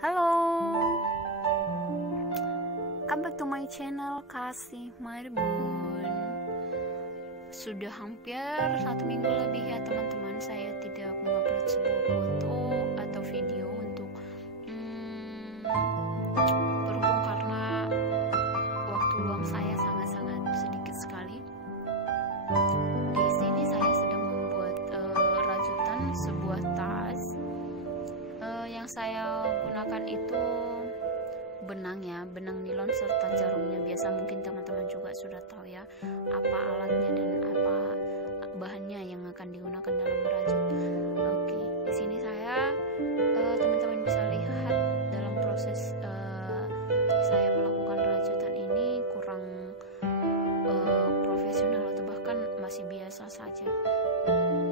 Halo, come back to my channel Kasih Marbun. Sudah hampir 1 minggu lebih ya teman-teman, saya tidak mengupload sebuah foto atau video untuk berhubung karena waktu luang saya sangat-sangat sedikit sekali. Di sini saya sedang membuat rajutan sebuah tas. Yang saya gunakan itu benang nilon serta jarumnya. Biasa mungkin teman-teman juga sudah tahu ya apa alatnya dan apa bahannya yang akan digunakan dalam merajut. Oke, di sini saya teman-teman bisa lihat dalam proses saya melakukan rajutan ini kurang profesional atau bahkan masih biasa saja.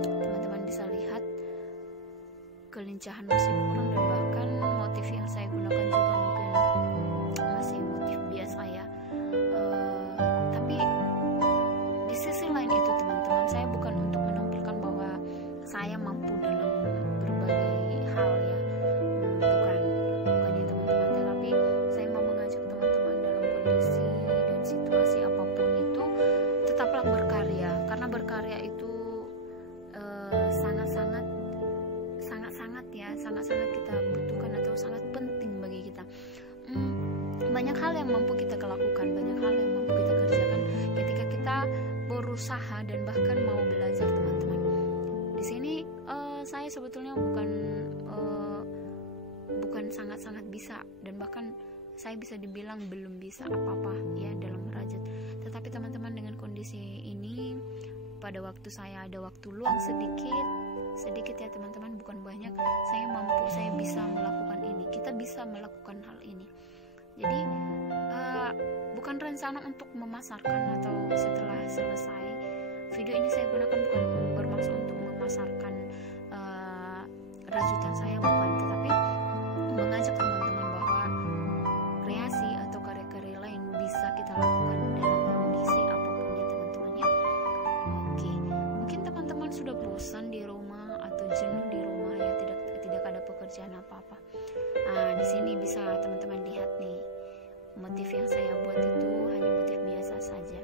Teman-teman bisa lihat kelincahan masih kurang dan bahkan motif yang saya gunakan juga mungkin masih motif biasa ya. Tapi di sisi lain itu teman-teman, saya bukan untuk menampilkan bahwa saya mampu dalam berbagai hal ya, bukan ya teman-teman, tetapi saya mau mengajak teman-teman dalam kondisi dan situasi apapun itu tetaplah berkarya, karena berkarya itu sangat-sangat kita butuhkan atau sangat penting bagi kita. Banyak hal yang mampu kita lakukan, banyak hal yang mampu kita kerjakan ketika kita berusaha dan bahkan mau belajar teman-teman. Di sini saya sebetulnya bukan sangat-sangat bisa dan bahkan saya bisa dibilang belum bisa apa-apa ya dalam merajut. Tetapi teman-teman, dengan kondisi ini pada waktu saya ada waktu luang sedikit ya teman-teman, bukan banyak, saya mampu, saya bisa melakukan ini, kita bisa melakukan hal ini. Jadi bukan rencana untuk memasarkan atau setelah selesai video ini saya gunakan bukan bermaksud untuk memasarkan rajutan saya, bukan, tetapi mengajak teman-teman bahwa kreasi atau karya-karya lain bisa kita lakukan dalam kondisi apapun ya teman-teman ya. Oke, mungkin teman-teman sudah bosan di rumah atau jenuh di rumah ya, tidak ada pekerjaan apa-apa. Di sini bisa teman-teman lihat nih, motif yang saya buat itu hanya motif biasa saja.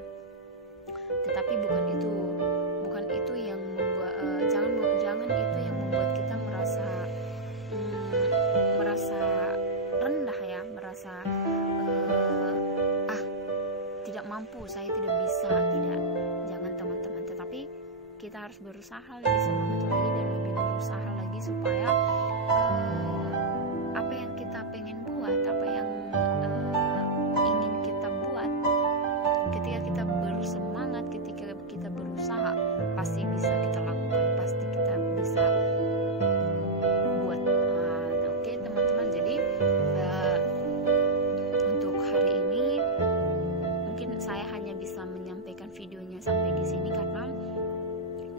Tetapi bukan itu yang membuat jangan itu yang membuat kita merasa rendah ya, merasa tidak mampu, saya tidak bisa, tidak. Jangan teman-teman, tetapi kita harus berusaha lebih semangat lagi dan lebih berusaha lagi supaya apa yang kita pengen buat, apa yang ingin kita buat, ketika kita bersemangat, ketika kita berusaha, pasti bisa kita lakukan, pasti kita bisa buat. Oke teman-teman, jadi untuk hari ini mungkin saya hanya bisa menyampaikan videonya sampai di sini karena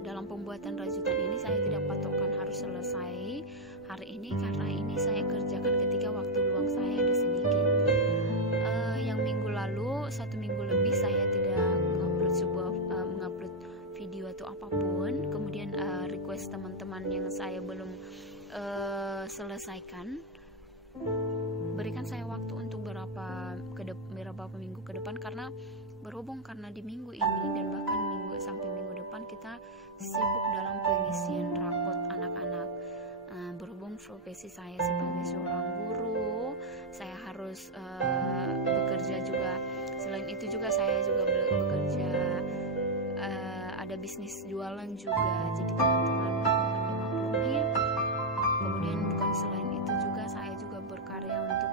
dalam pembuatan rajutan ini saya tidak patokan harus selesai hari ini, karena ini saya kerjakan ketika waktu luang saya ada sedikit. Yang minggu lalu 1 minggu lebih saya tidak mengupload video atau apapun, kemudian request teman-teman yang saya belum selesaikan, berikan saya waktu untuk beberapa minggu ke depan, karena berhubung karena di minggu ini dan bahkan sampai minggu depan kita sibuk dalam pengisian rapot anak-anak. Berhubung profesi saya sebagai seorang guru, saya harus bekerja juga. Selain itu juga saya juga bekerja, ada bisnis jualan juga. Jadi teman-teman mohon dimaklumi. Kemudian bukan selain itu juga saya juga berkarya untuk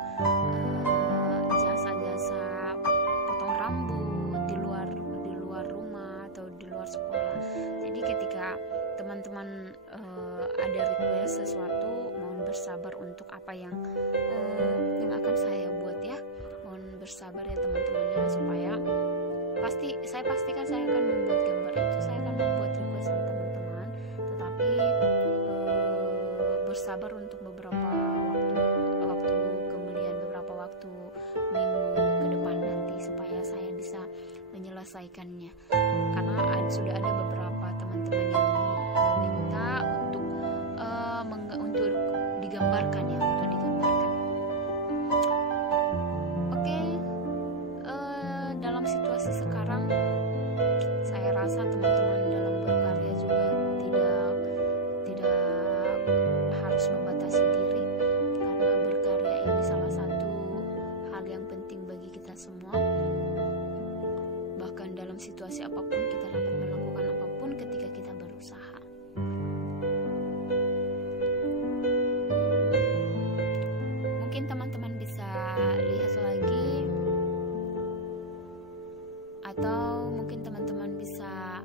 jasa-jasa potong rambut di luar rumah atau di luar sekolah. Jadi ketika teman-teman ada request sesuatu, mohon bersabar untuk apa yang akan saya buat ya. Mohon bersabar ya teman-teman ya, supaya saya pastikan saya akan membuat gambar itu, saya akan membuat requestan teman-teman, tetapi bersabar untuk beberapa waktu kemudian, beberapa waktu minggu ke depan nanti, supaya saya bisa menyelesaikannya, karena sudah ada beberapa teman-teman yang meminta untuk digambarkan ya, untuk digambarkan. harus membatasi diri, karena berkarya ini salah satu hal yang penting bagi kita semua. Bahkan dalam situasi apapun kita dapat melakukan apapun ketika kita berusaha. Mungkin teman-teman bisa lihat lagi, atau mungkin teman-teman bisa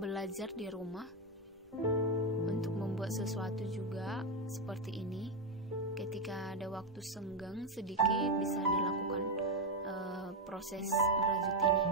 belajar di rumah untuk membuat sesuatu juga seperti ini. Ketika ada waktu senggang sedikit, bisa dilakukan proses merajut ini.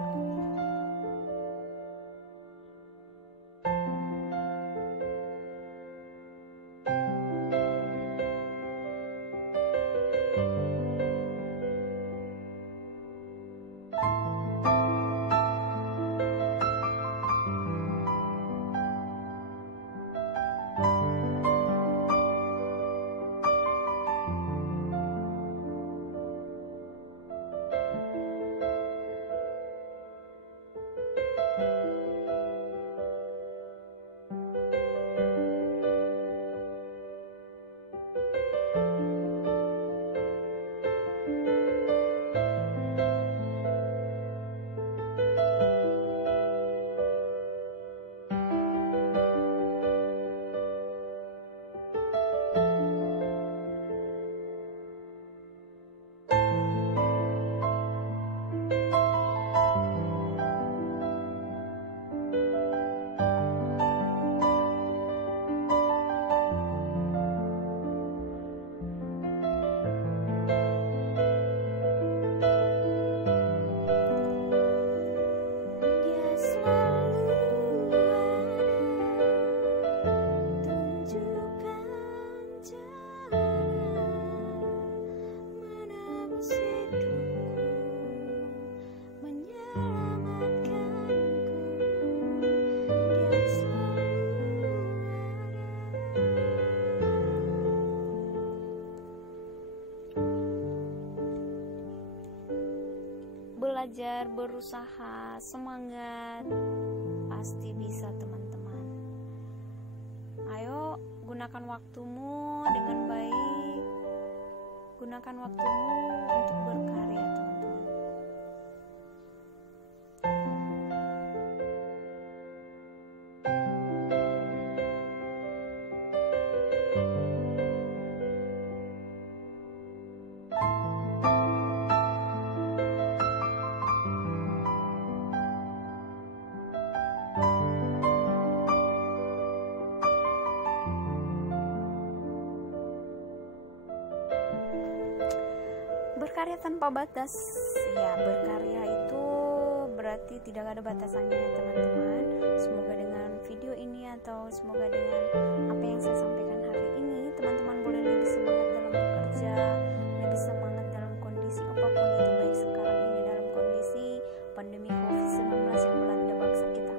Belajar, berusaha, semangat, pasti bisa teman-teman. Ayo gunakan waktumu dengan baik, gunakan waktumu untuk berkarya teman-teman. Berkarya tanpa batas. Ya, berkarya itu berarti tidak ada batasannya ya teman-teman. Semoga dengan video ini atau semoga dengan apa yang saya sampaikan hari ini, teman-teman boleh lebih semangat dalam bekerja, lebih semangat dalam kondisi apapun itu, baik sekarang ini dalam kondisi pandemi COVID-19 yang melanda bangsa kita.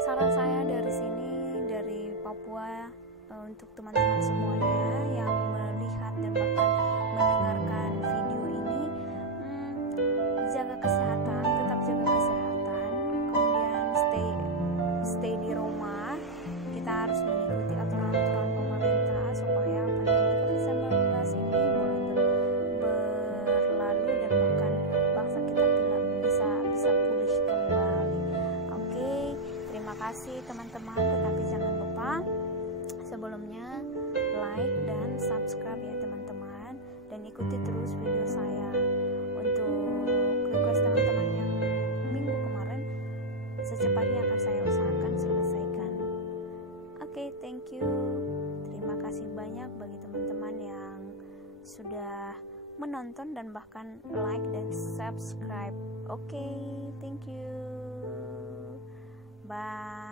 Saran saya dari sini, dari Papua, untuk teman-teman semuanya yang melihat dan bahkan mendengarkan video ini, jaga kesehatan, tetap jaga kesehatan, kemudian stay di rumah. Kita harus mengikuti aturan-aturan pemerintah supaya pandemi COVID-19 ini boleh berlalu dan bahkan bangsa kita bisa pulih kembali. Oke, terima kasih teman-teman, tetapi jangan lupa sebelumnya like dan subscribe ya teman-teman, dan ikuti terus video saya. Untuk request teman-teman yang minggu kemarin, secepatnya akan saya usahakan selesaikan. Oke, thank you. Terima kasih banyak bagi teman-teman yang sudah menonton dan bahkan like dan subscribe. Oke, thank you. Bye.